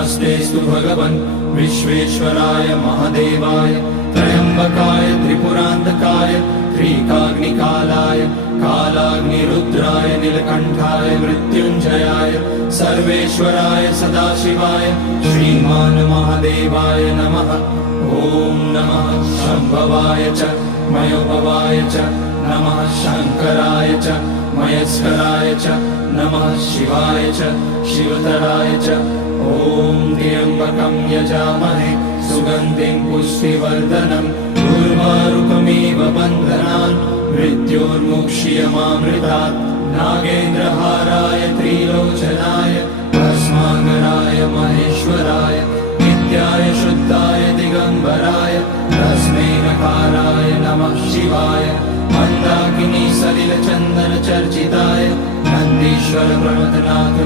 नमस्तेस्तु भगवन् विश्वेश्वराय महादेवाय त्र्यम्बकाय त्रिपुरान्तकाय त्रिकाग्निकालाय कालाग्निरुद्राय नीलकण्ठाय मृत्युञ्जयाय सर्वेश्वराय सदाशिवाय श्रीमान् महादेवाय नमः। ॐ नमः शम्भवाय च मयोभवाय च नमः शङ्कराय च मयस्कराय च नमः शिवाय च शिवतराय च। ॐ त्र्यम्बकं यजामहे सुगन्धिं पुष्टिवर्धनम् उर्वारुकमिव बन्धनान् मृत्योर्मुक्ष्यमामृतात्। नागेन्द्रहाराय त्रिलोचनाय भस्माङ्गराय महेश्वराय नित्याय शुद्धाय दिगम्बराय तस्मै नकाराय नमः शिवाय। मन्दाकिनी सलिलचन्दन चर्चिताय नन्दीश्वर प्रमथनाथ